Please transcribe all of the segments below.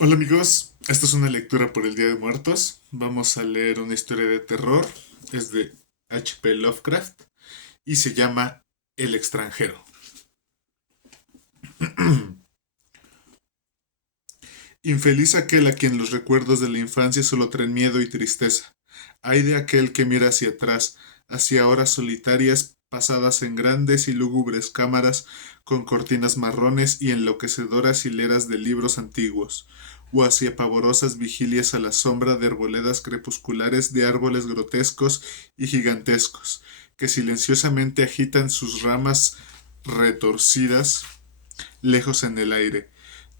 Hola amigos, esta es una lectura por el Día de Muertos. Vamos a leer una historia de terror. Es de H.P. Lovecraft y se llama El extranjero. Infeliz aquel a quien los recuerdos de la infancia solo traen miedo y tristeza. Ay de aquel que mira hacia atrás, hacia horas solitarias pasadas en grandes y lúgubres cámaras con cortinas marrones y enloquecedoras hileras de libros antiguos, o hacia pavorosas vigilias a la sombra de arboledas crepusculares de árboles grotescos y gigantescos, que silenciosamente agitan sus ramas retorcidas lejos en el aire.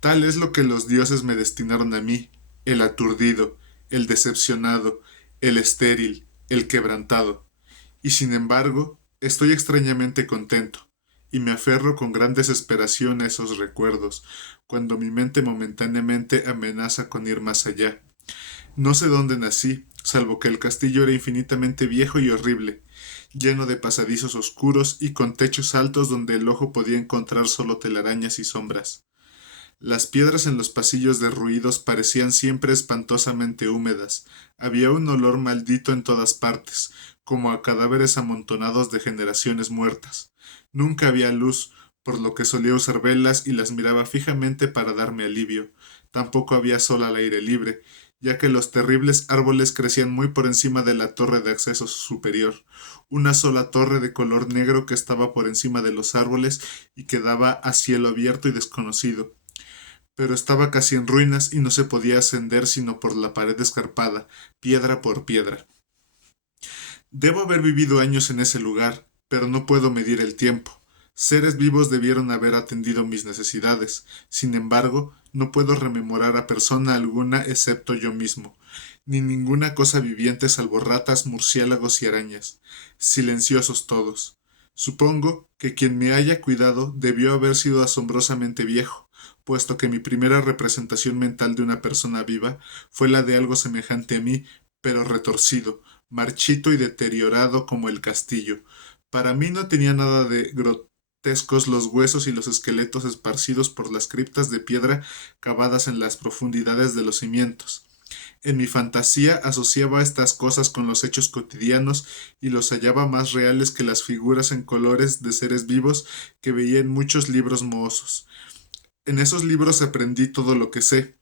Tal es lo que los dioses me destinaron a mí, el aturdido, el decepcionado, el estéril, el quebrantado. Y sin embargo, estoy extrañamente contento, y me aferro con gran desesperación a esos recuerdos, cuando mi mente momentáneamente amenaza con ir más allá. No sé dónde nací, salvo que el castillo era infinitamente viejo y horrible, lleno de pasadizos oscuros y con techos altos donde el ojo podía encontrar solo telarañas y sombras. Las piedras en los pasillos derruidos parecían siempre espantosamente húmedas. Había un olor maldito en todas partes, como a cadáveres amontonados de generaciones muertas. Nunca había luz, por lo que solía usar velas y las miraba fijamente para darme alivio. Tampoco había sol al aire libre, ya que los terribles árboles crecían muy por encima de la torre de acceso superior, una sola torre de color negro que estaba por encima de los árboles y que daba a cielo abierto y desconocido, pero estaba casi en ruinas y no se podía ascender sino por la pared escarpada, piedra por piedra. Debo haber vivido años en ese lugar, pero no puedo medir el tiempo. Seres vivos debieron haber atendido mis necesidades. Sin embargo, no puedo rememorar a persona alguna excepto yo mismo, ni ninguna cosa viviente salvo ratas, murciélagos y arañas, silenciosos todos. Supongo que quien me haya cuidado debió haber sido asombrosamente viejo, puesto que mi primera representación mental de una persona viva fue la de algo semejante a mí, pero retorcido, marchito y deteriorado como el castillo. Para mí no tenía nada de grotescos los huesos y los esqueletos esparcidos por las criptas de piedra cavadas en las profundidades de los cimientos. En mi fantasía asociaba estas cosas con los hechos cotidianos y los hallaba más reales que las figuras en colores de seres vivos que veía en muchos libros mohosos. En esos libros aprendí todo lo que sé.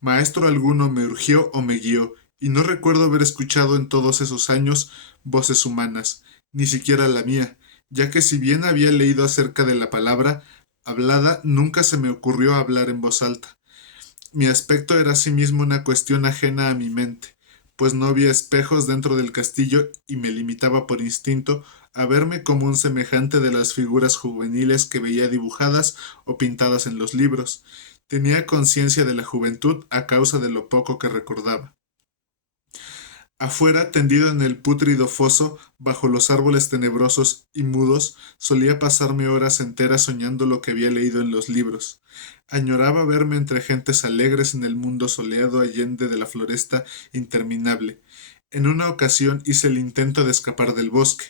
Maestro alguno me urgió o me guió, y no recuerdo haber escuchado en todos esos años voces humanas, ni siquiera la mía, ya que si bien había leído acerca de la palabra hablada, nunca se me ocurrió hablar en voz alta. Mi aspecto era asimismo una cuestión ajena a mi mente, pues no había espejos dentro del castillo y me limitaba por instinto a verme como un semejante de las figuras juveniles que veía dibujadas o pintadas en los libros. Tenía conciencia de la juventud a causa de lo poco que recordaba. Afuera, tendido en el pútrido foso, bajo los árboles tenebrosos y mudos, solía pasarme horas enteras soñando lo que había leído en los libros. Añoraba verme entre gentes alegres en el mundo soleado allende de la floresta interminable. En una ocasión hice el intento de escapar del bosque,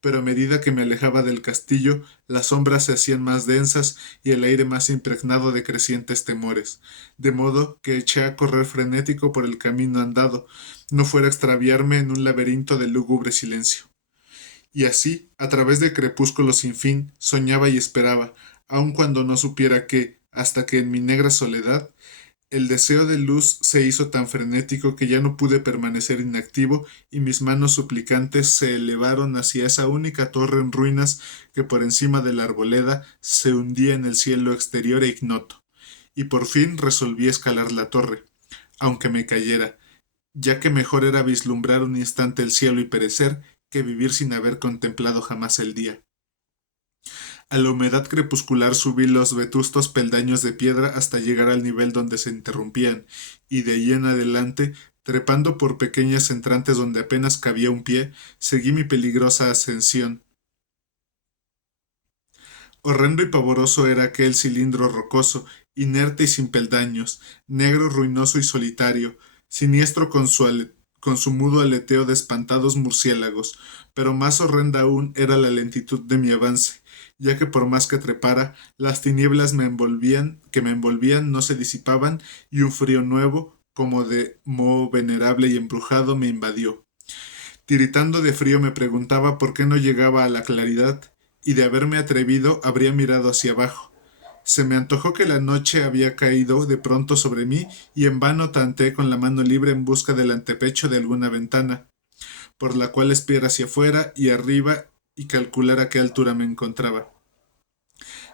pero a medida que me alejaba del castillo, las sombras se hacían más densas y el aire más impregnado de crecientes temores, de modo que eché a correr frenético por el camino andado, no fuera a extraviarme en un laberinto de lúgubre silencio. Y así, a través de crepúsculos sin fin, soñaba y esperaba, aun cuando no supiera qué, hasta que en mi negra soledad el deseo de luz se hizo tan frenético que ya no pude permanecer inactivo y mis manos suplicantes se elevaron hacia esa única torre en ruinas que por encima de la arboleda se hundía en el cielo exterior e ignoto. Y por fin resolví escalar la torre, aunque me cayera, ya que mejor era vislumbrar un instante el cielo y perecer que vivir sin haber contemplado jamás el día. A la humedad crepuscular subí los vetustos peldaños de piedra hasta llegar al nivel donde se interrumpían, y de ahí en adelante, trepando por pequeñas entrantes donde apenas cabía un pie, seguí mi peligrosa ascensión. Horrendo y pavoroso era aquel cilindro rocoso, inerte y sin peldaños, negro, ruinoso y solitario, siniestro con su mudo aleteo de espantados murciélagos, pero más horrenda aún era la lentitud de mi avance, ya que por más que trepara, las tinieblas que me envolvían no se disipaban, y un frío nuevo, como de moho venerable y embrujado, me invadió. Tiritando de frío me preguntaba por qué no llegaba a la claridad, y de haberme atrevido habría mirado hacia abajo. Se me antojó que la noche había caído de pronto sobre mí, y en vano tanteé con la mano libre en busca del antepecho de alguna ventana, por la cual espiar hacia afuera y arriba y calcular a qué altura me encontraba.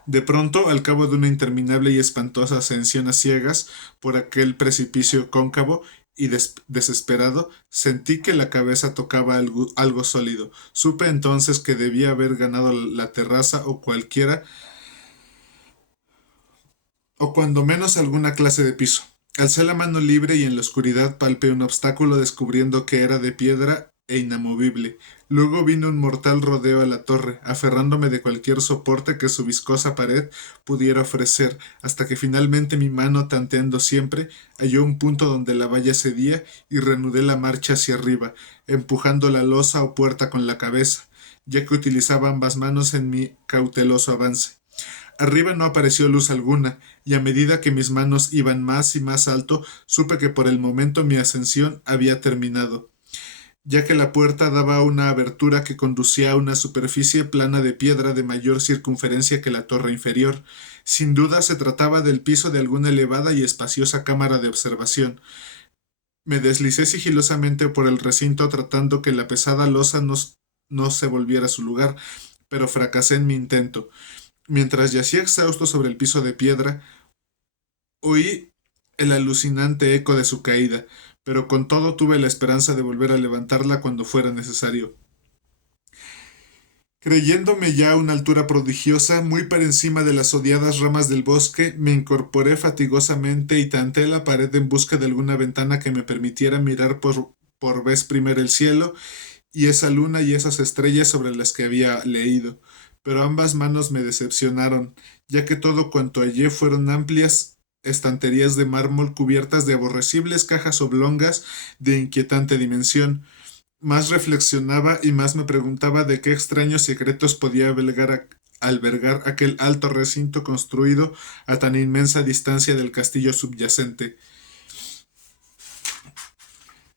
De pronto, al cabo de una interminable y espantosa ascensión a ciegas por aquel precipicio cóncavo y desesperado, sentí que la cabeza tocaba algo sólido. Supe entonces que debía haber ganado la terraza o cualquiera, o cuando menos alguna clase de piso. Alcé la mano libre y en la oscuridad palpé un obstáculo, descubriendo que era de piedra e inamovible. Luego vino un mortal rodeo a la torre, aferrándome de cualquier soporte que su viscosa pared pudiera ofrecer, hasta que finalmente mi mano, tanteando siempre, halló un punto donde la valla cedía, y reanudé la marcha hacia arriba, empujando la losa o puerta con la cabeza, ya que utilizaba ambas manos en mi cauteloso avance. Arriba no apareció luz alguna, y a medida que mis manos iban más y más alto, supe que por el momento mi ascensión había terminado, ya que la puerta daba a una abertura que conducía a una superficie plana de piedra de mayor circunferencia que la torre inferior. Sin duda se trataba del piso de alguna elevada y espaciosa cámara de observación. Me deslicé sigilosamente por el recinto, tratando que la pesada losa no se volviera a su lugar, pero fracasé en mi intento. Mientras yacía exhausto sobre el piso de piedra, oí el alucinante eco de su caída, pero con todo tuve la esperanza de volver a levantarla cuando fuera necesario. Creyéndome ya a una altura prodigiosa, muy por encima de las odiadas ramas del bosque, me incorporé fatigosamente y tanteé la pared en busca de alguna ventana que me permitiera mirar por vez primera el cielo y esa luna y esas estrellas sobre las que había leído. Pero ambas manos me decepcionaron, ya que todo cuanto hallé fueron amplias estanterías de mármol cubiertas de aborrecibles cajas oblongas de inquietante dimensión. Más reflexionaba y más me preguntaba de qué extraños secretos podía albergar aquel alto recinto construido a tan inmensa distancia del castillo subyacente.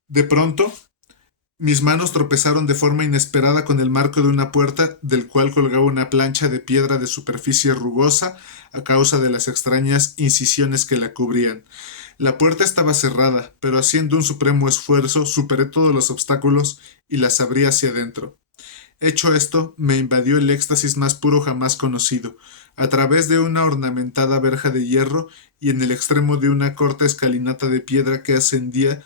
De pronto, mis manos tropezaron de forma inesperada con el marco de una puerta, del cual colgaba una plancha de piedra de superficie rugosa a causa de las extrañas incisiones que la cubrían. La puerta estaba cerrada, pero haciendo un supremo esfuerzo superé todos los obstáculos y las abrí hacia adentro. Hecho esto, me invadió el éxtasis más puro jamás conocido. A través de una ornamentada verja de hierro y en el extremo de una corta escalinata de piedra que ascendía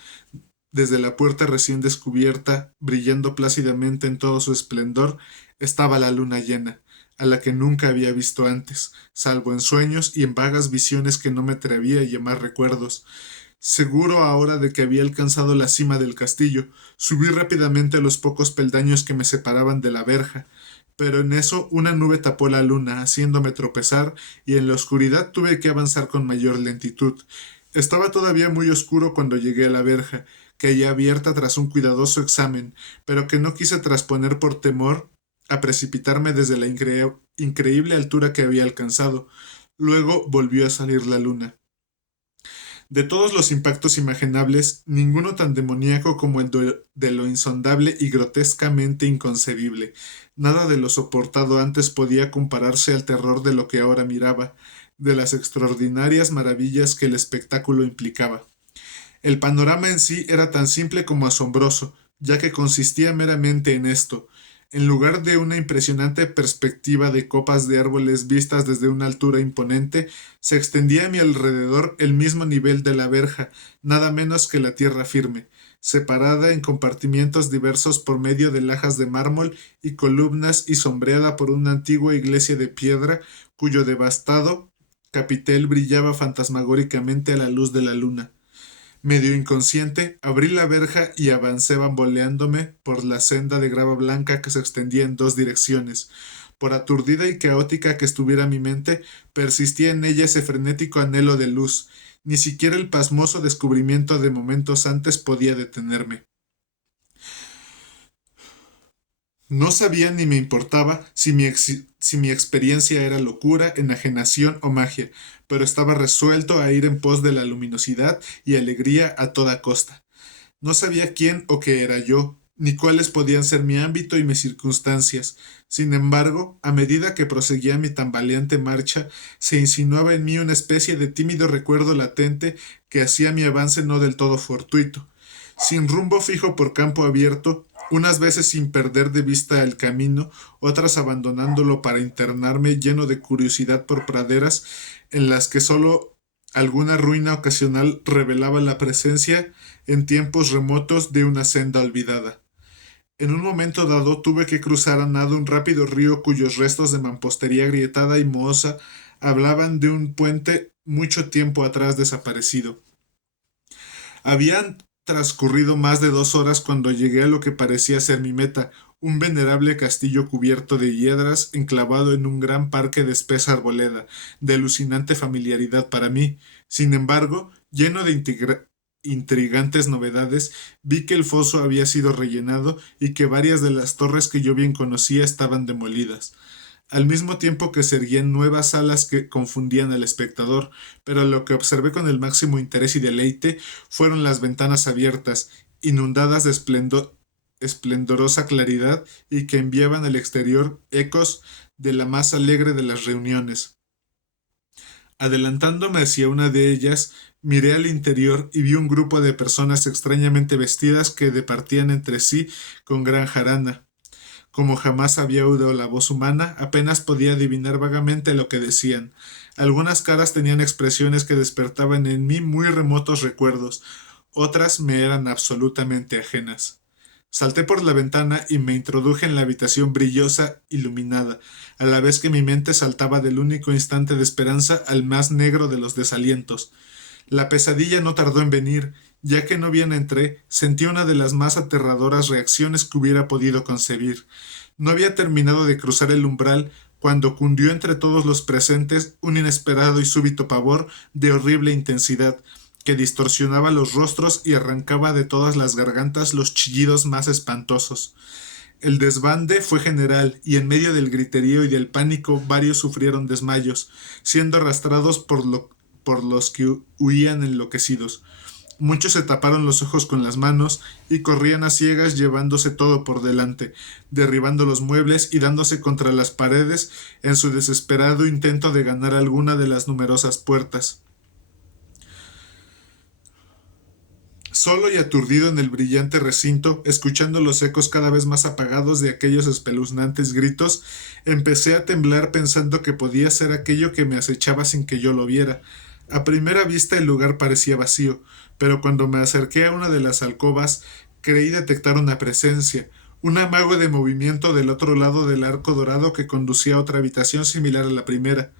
desde la puerta recién descubierta, brillando plácidamente en todo su esplendor, estaba la luna llena, a la que nunca había visto antes, salvo en sueños y en vagas visiones que no me atrevía a llamar recuerdos. Seguro ahora de que había alcanzado la cima del castillo, subí rápidamente los pocos peldaños que me separaban de la verja, pero en eso una nube tapó la luna, haciéndome tropezar, y en la oscuridad tuve que avanzar con mayor lentitud. Estaba todavía muy oscuro cuando llegué a la verja, que hallé abierta tras un cuidadoso examen, pero que no quise trasponer por temor a precipitarme desde la increíble altura que había alcanzado. Luego volvió a salir la luna. De todos los impactos imaginables, ninguno tan demoníaco como el de lo insondable y grotescamente inconcebible. Nada de lo soportado antes podía compararse al terror de lo que ahora miraba, de las extraordinarias maravillas que el espectáculo implicaba. El panorama en sí era tan simple como asombroso, ya que consistía meramente en esto. En lugar de una impresionante perspectiva de copas de árboles vistas desde una altura imponente, se extendía a mi alrededor el mismo nivel de la verja, nada menos que la tierra firme, separada en compartimientos diversos por medio de lajas de mármol y columnas y sombreada por una antigua iglesia de piedra cuyo devastado capitel brillaba fantasmagóricamente a la luz de la luna. Medio inconsciente, abrí la verja y avancé bamboleándome por la senda de grava blanca que se extendía en dos direcciones. Por aturdida y caótica que estuviera mi mente, persistía en ella ese frenético anhelo de luz. Ni siquiera el pasmoso descubrimiento de momentos antes podía detenerme. No sabía ni me importaba si si mi experiencia era locura, enajenación o magia, pero estaba resuelto a ir en pos de la luminosidad y alegría a toda costa. No sabía quién o qué era yo, ni cuáles podían ser mi ámbito y mis circunstancias. Sin embargo, a medida que proseguía mi tambaleante marcha, se insinuaba en mí una especie de tímido recuerdo latente que hacía mi avance no del todo fortuito. Sin rumbo fijo por campo abierto, unas veces sin perder de vista el camino, otras abandonándolo para internarme lleno de curiosidad por praderas en las que sólo alguna ruina ocasional revelaba la presencia en tiempos remotos de una senda olvidada. En un momento dado tuve que cruzar a nado un rápido río cuyos restos de mampostería agrietada y mohosa hablaban de un puente mucho tiempo atrás desaparecido. Habían transcurrido más de 2 horas cuando llegué a lo que parecía ser mi meta, un venerable castillo cubierto de hiedras enclavado en un gran parque de espesa arboleda, de alucinante familiaridad para mí. Sin embargo, lleno de intrigantes novedades, vi que el foso había sido rellenado y que varias de las torres que yo bien conocía estaban demolidas, al mismo tiempo que se erguían nuevas salas que confundían al espectador, pero lo que observé con el máximo interés y deleite fueron las ventanas abiertas, inundadas de esplendorosa claridad y que enviaban al exterior ecos de la más alegre de las reuniones. Adelantándome hacia una de ellas, miré al interior y vi un grupo de personas extrañamente vestidas que departían entre sí con gran jarana. Como jamás había oído la voz humana, apenas podía adivinar vagamente lo que decían. Algunas caras tenían expresiones que despertaban en mí muy remotos recuerdos, otras me eran absolutamente ajenas. Salté por la ventana y me introduje en la habitación brillosa, iluminada, a la vez que mi mente saltaba del único instante de esperanza al más negro de los desalientos. La pesadilla no tardó en venir. Ya que no bien entré, sentí una de las más aterradoras reacciones que hubiera podido concebir. No había terminado de cruzar el umbral cuando cundió entre todos los presentes un inesperado y súbito pavor de horrible intensidad, que distorsionaba los rostros y arrancaba de todas las gargantas los chillidos más espantosos. El desbande fue general y en medio del griterío y del pánico varios sufrieron desmayos, siendo arrastrados por los que huían enloquecidos. Muchos se taparon los ojos con las manos y corrían a ciegas llevándose todo por delante, derribando los muebles y dándose contra las paredes en su desesperado intento de ganar alguna de las numerosas puertas. Solo y aturdido en el brillante recinto, escuchando los ecos cada vez más apagados de aquellos espeluznantes gritos, empecé a temblar pensando que podía ser aquello que me acechaba sin que yo lo viera. A primera vista el lugar parecía vacío, pero cuando me acerqué a una de las alcobas, creí detectar una presencia, un amago de movimiento del otro lado del arco dorado que conducía a otra habitación similar a la primera.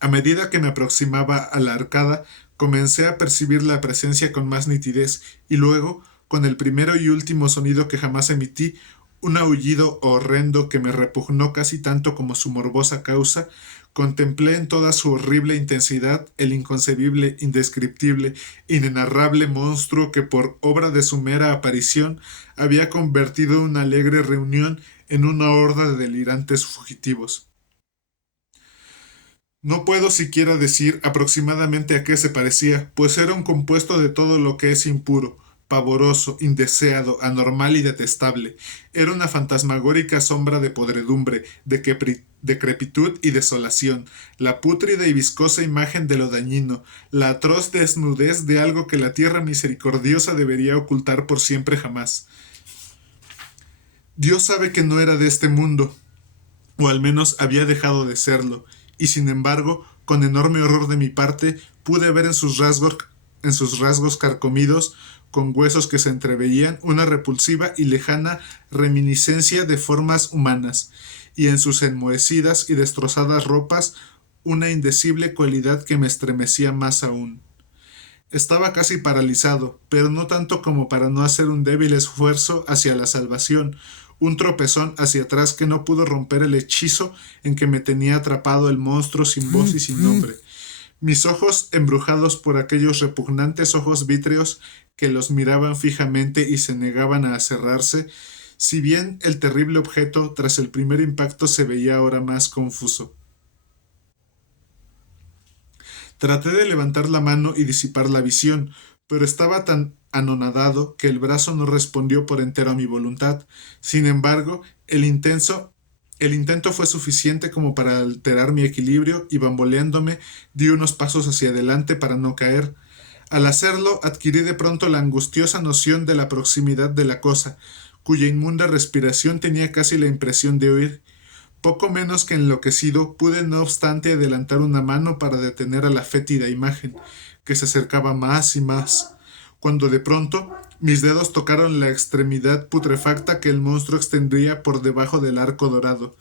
A medida que me aproximaba a la arcada, comencé a percibir la presencia con más nitidez, y luego, con el primero y último sonido que jamás emití, un aullido horrendo que me repugnó casi tanto como su morbosa causa, contemplé en toda su horrible intensidad el inconcebible, indescriptible, inenarrable monstruo que por obra de su mera aparición había convertido una alegre reunión en una horda de delirantes fugitivos. No puedo siquiera decir aproximadamente a qué se parecía, pues era un compuesto de todo lo que es impuro, pavoroso, indeseado, anormal y detestable. Era una fantasmagórica sombra de podredumbre, de decrepitud y desolación, la pútrida y viscosa imagen de lo dañino, la atroz desnudez de algo que la tierra misericordiosa debería ocultar por siempre jamás. Dios sabe que no era de este mundo, o al menos había dejado de serlo, y sin embargo, con enorme horror de mi parte, pude ver en sus rasgos carcomidos, con huesos que se entreveían, una repulsiva y lejana reminiscencia de formas humanas, y en sus enmohecidas y destrozadas ropas, una indecible cualidad que me estremecía más aún. Estaba casi paralizado, pero no tanto como para no hacer un débil esfuerzo hacia la salvación, un tropezón hacia atrás que no pudo romper el hechizo en que me tenía atrapado el monstruo sin voz y sin nombre. Mis ojos, embrujados por aquellos repugnantes ojos vítreos que los miraban fijamente y se negaban a cerrarse, si bien el terrible objeto tras el primer impacto se veía ahora más confuso. Traté de levantar la mano y disipar la visión, pero estaba tan anonadado que el brazo no respondió por entero a mi voluntad. Sin embargo, el intento fue suficiente como para alterar mi equilibrio y bamboleándome di unos pasos hacia adelante para no caer. Al hacerlo, adquirí de pronto la angustiosa noción de la proximidad de la cosa, cuya inmunda respiración tenía casi la impresión de oír. Poco menos que enloquecido, pude no obstante adelantar una mano para detener a la fétida imagen, que se acercaba más y más, cuando de pronto mis dedos tocaron la extremidad putrefacta que el monstruo extendía por debajo del arco dorado.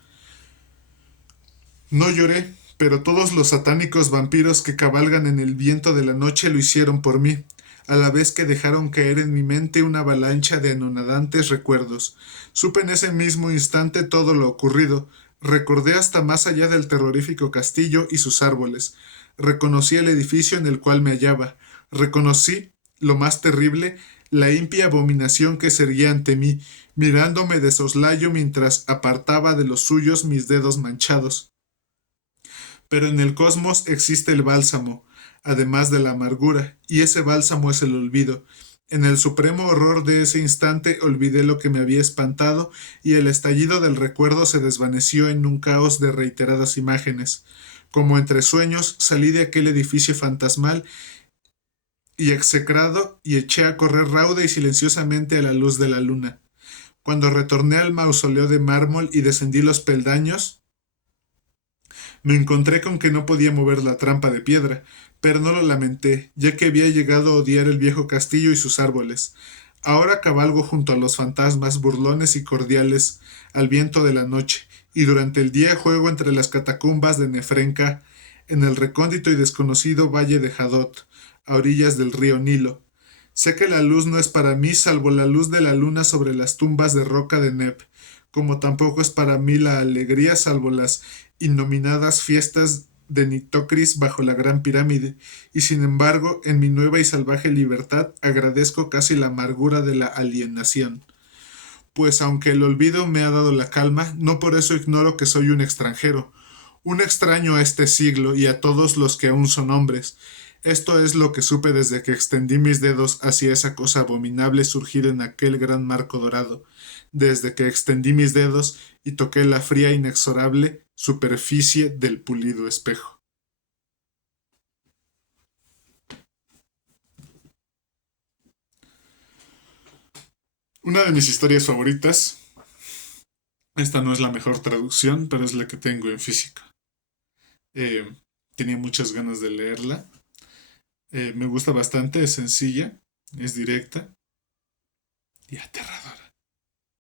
No lloré, pero todos los satánicos vampiros que cabalgan en el viento de la noche lo hicieron por mí, a la vez que dejaron caer en mi mente una avalancha de anonadantes recuerdos. Supe en ese mismo instante todo lo ocurrido, recordé hasta más allá del terrorífico castillo y sus árboles, reconocí el edificio en el cual me hallaba, reconocí, lo más terrible, la impía abominación que se erguía ante mí, mirándome de soslayo mientras apartaba de los suyos mis dedos manchados. Pero en el cosmos existe el bálsamo, además de la amargura, y ese bálsamo es el olvido. En el supremo horror de ese instante olvidé lo que me había espantado y el estallido del recuerdo se desvaneció en un caos de reiteradas imágenes. Como entre sueños salí de aquel edificio fantasmal y execrado y eché a correr rauda y silenciosamente a la luz de la luna. Cuando retorné al mausoleo de mármol y descendí los peldaños, me encontré con que no podía mover la trampa de piedra, pero no lo lamenté, ya que había llegado a odiar el viejo castillo y sus árboles. Ahora cabalgo junto a los fantasmas burlones y cordiales al viento de la noche, y durante el día juego entre las catacumbas de Nefrenka, en el recóndito y desconocido valle de Hadot, a orillas del río Nilo. Sé que la luz no es para mí salvo la luz de la luna sobre las tumbas de roca de Nep, como tampoco es para mí la alegría salvo las innominadas fiestas de Nitocris bajo la gran pirámide, y sin embargo, en mi nueva y salvaje libertad agradezco casi la amargura de la alienación. Pues aunque el olvido me ha dado la calma, no por eso ignoro que soy un extraño a este siglo y a todos los que aún son hombres. Esto es lo que supe desde que extendí mis dedos hacia esa cosa abominable surgida en aquel gran marco dorado, desde que extendí mis dedos y toqué la fría e inexorable superficie del pulido espejo. Una de mis historias favoritas, esta no es la mejor traducción, pero es la que tengo en física. Eh, Tenía muchas ganas de leerla. Me gusta bastante, es sencilla, es directa y aterradora.